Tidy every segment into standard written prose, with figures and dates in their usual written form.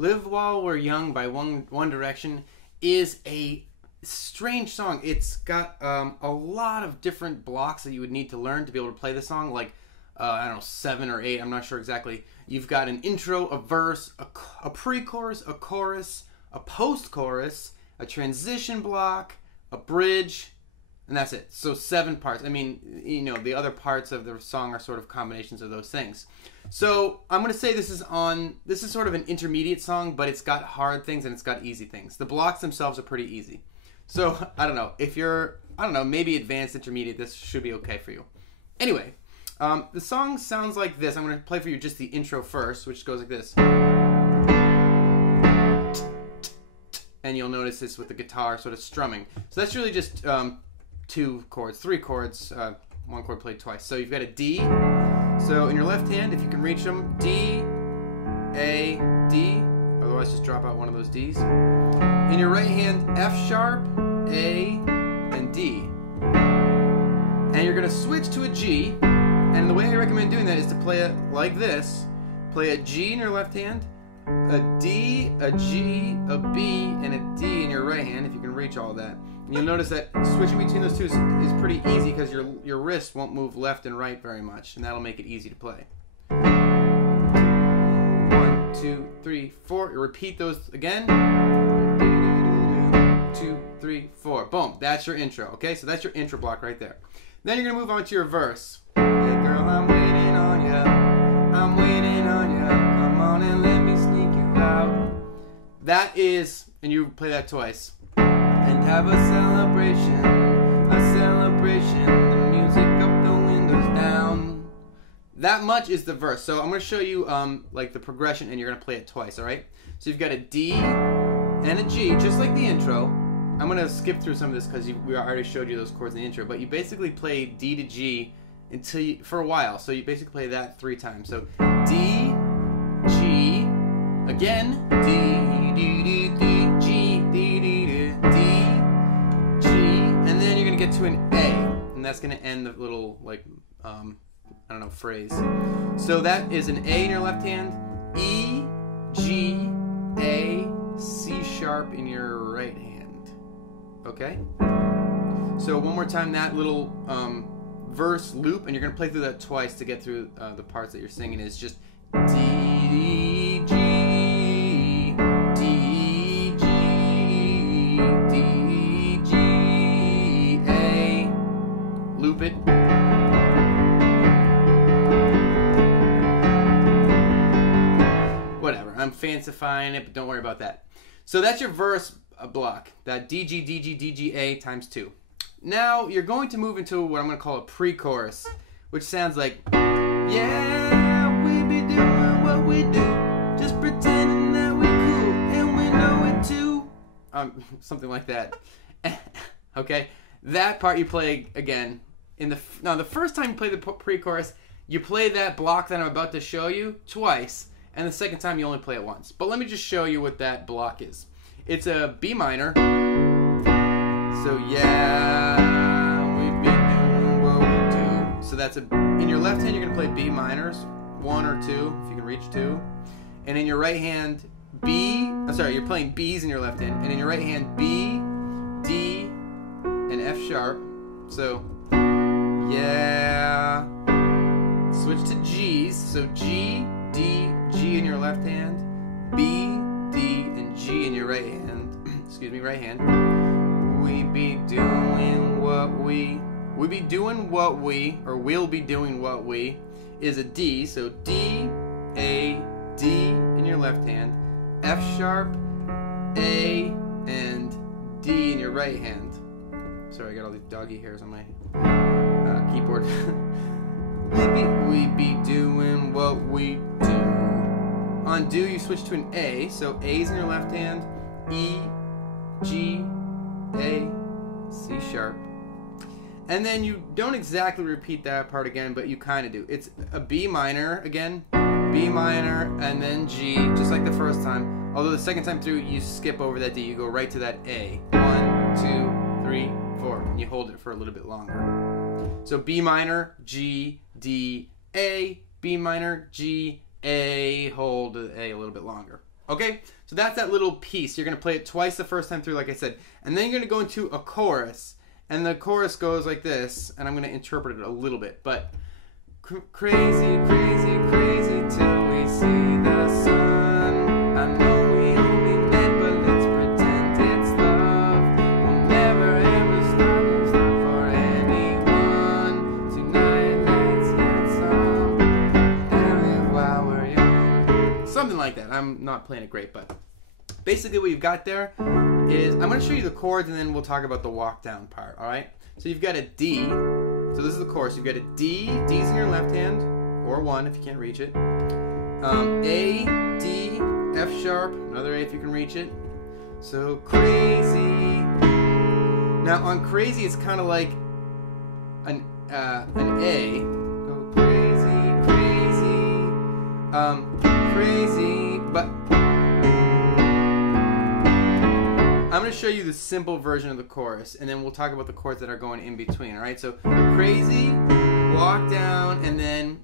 Live While We're Young by One Direction is a strange song. It's got a lot of different blocks that you would need to learn to be able to play the song, like I don't know, 7 or 8, I'm not sure exactly. You've got an intro, a verse, a pre-chorus, a chorus, a post-chorus, a transition block, a bridge, and that's it. So 7 parts. I mean, you know, the other parts of the song are sort of combinations of those things. So I'm going to say this is sort of an intermediate song, but it's got hard things and it's got easy things. The blocks themselves are pretty easy. So, I don't know, if you're, maybe advanced intermediate, this should be okay for you. Anyway, the song sounds like this. I'm going to play for you just the intro first, which goes like this. And you'll notice this with the guitar sort of strumming. So that's really just 2 chords, 3 chords, 1 chord played twice. So you've got a D. So in your left hand, if you can reach them, D, A, D. Otherwise, just drop out one of those Ds. In your right hand, F sharp, A, and D. And you're going to switch to a G. And the way I recommend doing that is to play it like this. Play a G in your left hand, a D, a G, a B, and a D in your right hand, if you can reach all that. And you'll notice that switching between those two is pretty easy because your wrist won't move left and right very much, and that'll make it easy to play. 1, 2, 3, 4. You repeat those again. 2, 3, 4. Boom. That's your intro. Okay, so that's your intro block right there. Then you're gonna move on to your verse. Hey girl, I'm waiting on ya. I'm waiting on ya. Come on and let me sneak you out. That is, and you play that twice. And have a celebration, the music up, the windows down. That much is the verse. So I'm going to show you like the progression, and you're going to play it twice, all right? So you've got a D and a G, just like the intro. I'm going to skip through some of this because we already showed you those chords in the intro, but you basically play D to G for a while. So you basically play that 3 times. So D, G, again, D, D, D, D, G, D, D, D, D, G, and then you're going to get to an A, and that's going to end the little, like, phrase. So that is an A in your left hand, E, G, A, C sharp in your right hand. Okay? So one more time, that little verse loop, and you're going to play through that twice to get through the parts that you're singing, is just D, G, D, G, D, G, A. Loop it. Whatever, I'm fancifying it, but don't worry about that. So that's your verse block, that D, G, D, G, D, G, A times 2. Now you're going to move into what I'm going to call a pre-chorus, which sounds like, yeah, we be doing what we do, just pretending that we cool, and we know it too. Something like that. Okay, that part you play again. Now the first time you play the pre-chorus, you play that block that I'm about to show you twice, and the second time you only play it once. But let me just show you what that block is. It's a B minor. So yeah, we be doing what we do. So that's in your left hand you're gonna play B minors, 1 or 2 if you can reach 2, and in your right hand you're playing B's in your left hand, and in your right hand B, D, and F sharp. So yeah, switch to G's. So G, D, G in your left hand, B, D, and G in your right hand. Excuse me, right hand. We be doing what we, we'll be doing what we is a D. So D, A, D in your left hand, F sharp, A, and D in your right hand. Sorry, I got all these doggy hairs on my keyboard. we be doing what we do. On do, you switch to an A. So A's in your left hand, E, G, A, C sharp. And then you don't exactly repeat that part again, but you kind of do. It's a B minor again, B minor, and then G, just like the first time. Although the second time through, you skip over that D. You go right to that A. 1, 2, 3, 4. And you hold it for a little bit longer. So B minor, G, D, A, B minor, G, A, hold the A a little bit longer. Okay, so that's that little piece. You're going to play it twice the first time through, like I said. And then you're going to go into a chorus. And the chorus goes like this. And I'm going to interpret it a little bit. But crazy, crazy, crazy till we see the sun. I know we only met, but let's pretend it's love. We'll never ever stop for anyone. Tonight, let's get some. Damn it while we're young. Something like that. I'm not playing it great, but basically what you've got there is, I'm going to show you the chords and then we'll talk about the walk down part, alright? So you've got a D, so this is the chorus, you've got a D, D's in your left hand, or 1 if you can't reach it, A, D, F sharp, another A if you can reach it, so crazy. Now on crazy it's kind of like an A, go crazy, crazy, but I'm going to show you the simple version of the chorus, and then we'll talk about the chords that are going in between, alright? So, crazy, walk down, and then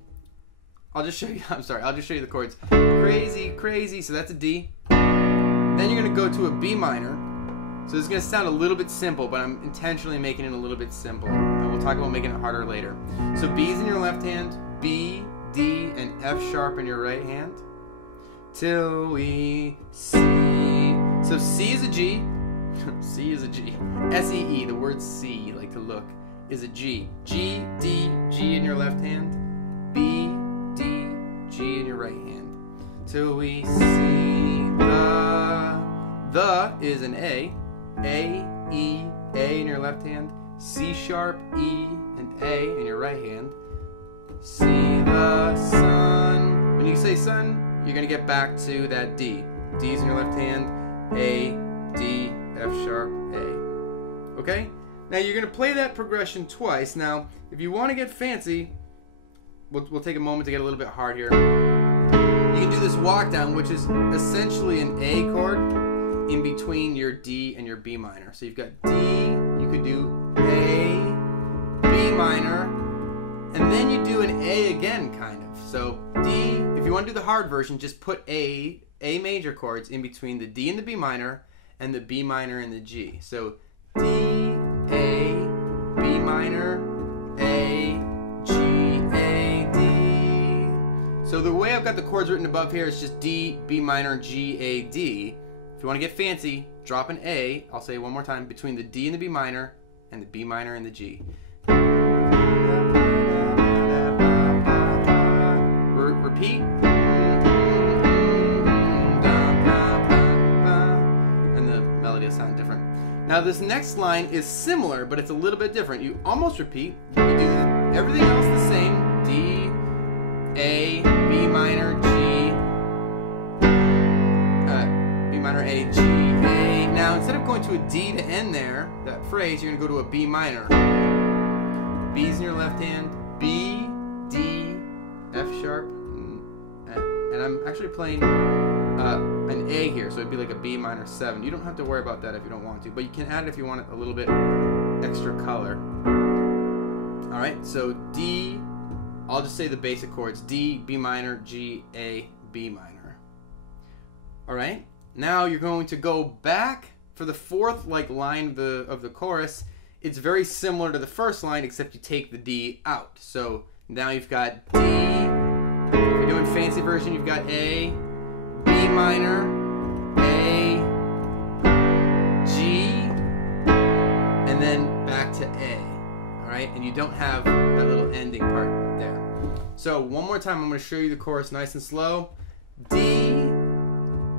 I'll just show you the chords. Crazy, crazy, so that's a D. Then you're going to go to a B minor. So this is going to sound a little bit simple, but I'm intentionally making it a little bit simple. And we'll talk about making it harder later. So B's in your left hand, B, D, and F sharp in your right hand. Till we see. So C is a G. C is a G. S-E-E, the word see, like to look, is a G. G, D, G in your left hand. B, D, G in your right hand. Till we see the is an A. A, E, A in your left hand. C sharp, E, and A in your right hand. See the sun. When you say sun, you're going to get back to that D. D's in your left hand. A, D, F sharp, A. Okay? Now you're going to play that progression twice. Now, if you want to get fancy, we'll take a moment to get a little bit hard here. You can do this walk down, which is essentially an A chord in between your D and your B minor. So you've got D, you could do A, B minor, and then you do an A again, kind of. So D, if you want to do the hard version, just put A major chords in between the D and the B minor and the B minor and the G. So D, A, B minor, A, G, A, D. So the way I've got the chords written above here is just D, B minor, G, A, D. If you want to get fancy, drop an A, I'll say it one more time, between the D and the B minor and the B minor and the G. Repeat. Will sound different. Now this next line is similar, but it's a little bit different. You almost repeat. You do everything else the same. D, A, B minor, G, B minor, A, G, A. Now instead of going to a D to end there, that phrase, you're going to go to a B minor. B's in your left hand. B, D, F sharp, and I'm actually playing an A here, so it'd be like a B minor 7. You don't have to worry about that if you don't want to, but you can add it if you want it a little bit extra color. Alright, so D, I'll just say the basic chords. D, B minor, G, A, B minor. Alright, now you're going to go back for the fourth line of the chorus. It's very similar to the first line, except you take the D out. So now you've got D, if you're doing fancy version, you've got A, B minor, A, G, and then back to A. Alright, and you don't have that little ending part there. So one more time, I'm going to show you the chorus nice and slow. D,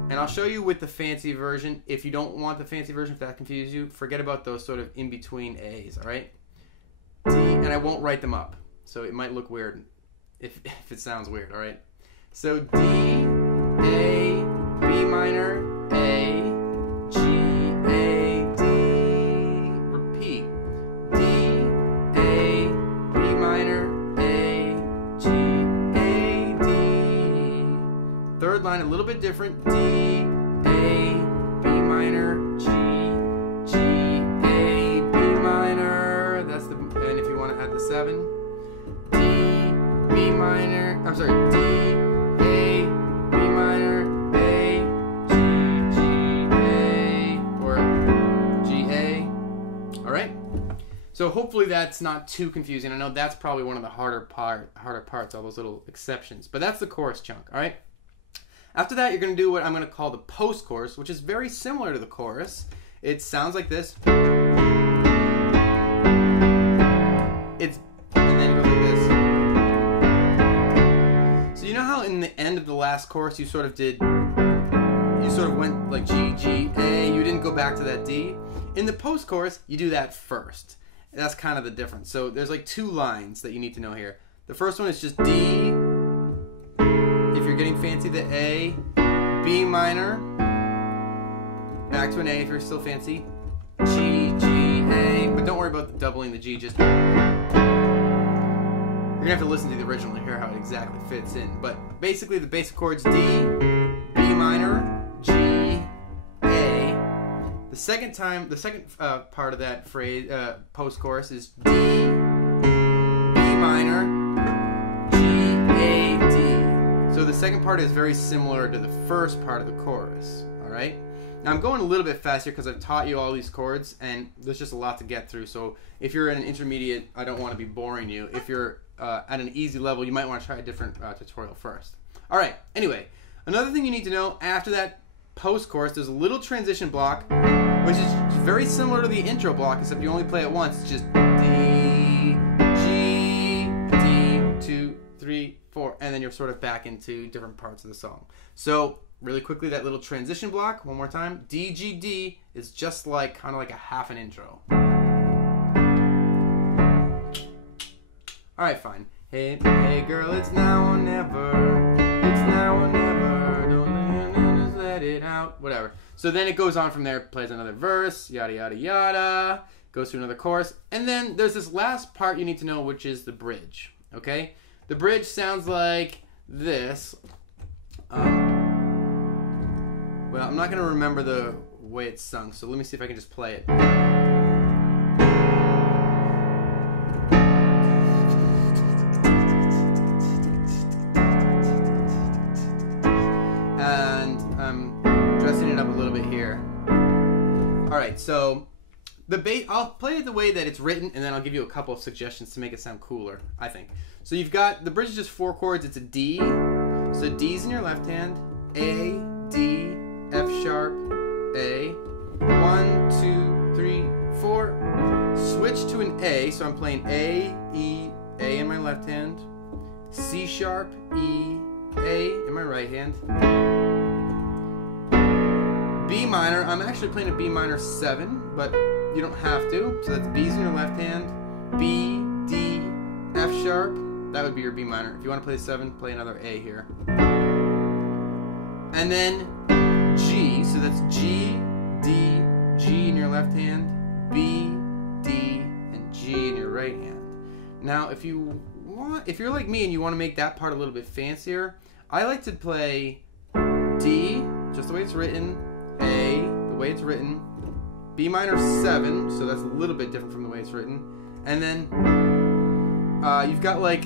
and I'll show you with the fancy version. If you don't want the fancy version, if that confuses you, forget about those sort of in-between A's, alright? D, and I won't write them up, so it might look weird if it sounds weird, alright? So D, A, B minor, A, G, A, D. Repeat. D, A, B minor, A, G, A, D. Third line, a little bit different. D, A, B minor, G, G, A, B minor. That's the, and if you want to add the 7. D, B minor, I'm sorry, D, A, B minor, A, So hopefully that's not too confusing. I know that's probably one of the harder parts, all those little exceptions. But that's the chorus chunk, all right? After that, you're going to do what I'm going to call the post-chorus, which is very similar to the chorus. It sounds like this. And then it goes like this. So you know how in the end of the last chorus you sort of went like G, G, A, you didn't go back to that D? In the post-chorus, you do that first. That's kind of the difference. So there's like 2 lines that you need to know here. The first one is just D, if you're getting fancy, the A, B minor, back to an A if you're still fancy, G, G, A, but don't worry about doubling the G, just... You're going to have to listen to the original to hear how it exactly fits in. But basically the basic chords D, B minor, G, A. The second part of that phrase, post-chorus is D, B minor, G, A, D. So the second part is very similar to the first part of the chorus, all right? Now I'm going a little bit faster because I've taught you all these chords and there's just a lot to get through. So if you're at an intermediate, I don't want to be boring you. If you're at an easy level, you might want to try a different tutorial first. All right, anyway, another thing you need to know after that post-chorus, there's a little transition block, which is very similar to the intro block, except you only play it once. It's just D, G, D, 2, 3, 4, and then you're sort of back into different parts of the song. So really quickly, that little transition block, one more time. D, G, D is just like, kind of like a half an intro. All right, fine. Hey, hey girl, it's now or never. It's now or never. Don't let it out. Whatever. So then it goes on from there, plays another verse, yada, yada, yada. Goes through another chorus. And then there's this last part you need to know, which is the bridge. Okay? The bridge sounds like this. Well, I'm not going to remember the way it's sung, so let me see if I can just play it. And I'm dressing it up a little bit here. Alright, so I'll play it the way that it's written, and then I'll give you a couple of suggestions to make it sound cooler, I think. So you've got, the bridge is just 4 chords. It's a D. So D's in your left hand. A, D, F sharp, A. 1, 2, 3, 4. Switch to an A. So I'm playing A, E, A in my left hand. C sharp, E, A in my right hand. B minor. I'm actually playing a B minor 7, but you don't have to. So that's B's in your left hand. B, D, F sharp. That would be your B minor. If you want to play 7, play another A here. And then G, so that's G, D, G in your left hand, B, D, and G in your right hand. Now, if you're like me and you want to make that part a little bit fancier, I like to play D, just the way it's written, A, the way it's written, B minor 7, so that's a little bit different from the way it's written, and then you've got like,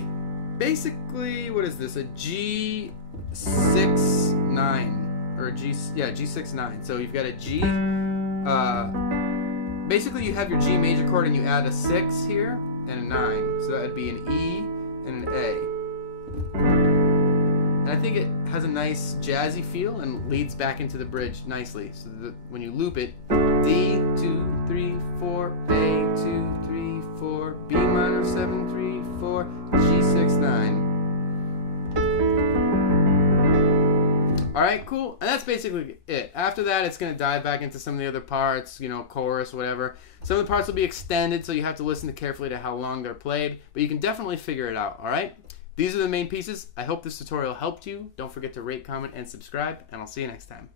basically, what is this, a G6-9, or a G6-9, so you've got a G, basically you have your G major chord and you add a 6 here, and a 9, so that would be an E and an A. And I think it has a nice jazzy feel and leads back into the bridge nicely, so that when you loop it, D, 2, 3, 4, A, 2, 3, 4, B minor 7, 3, 4, G6, 9. Alright, cool. And that's basically it. After that, it's going to dive back into some of the other parts, you know, chorus, whatever. Some of the parts will be extended, so you have to listen carefully to how long they're played, but you can definitely figure it out, alright? These are the main pieces. I hope this tutorial helped you. Don't forget to rate, comment, and subscribe, and I'll see you next time.